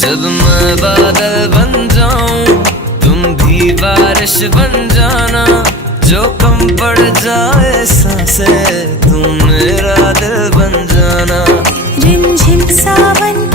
जब मैं बादल बन जाऊं तुम भी बारिश बन जाना, जो कम पड़ जाए सांसें तुम मेरा दिल बन जाना। रिमझिम सावन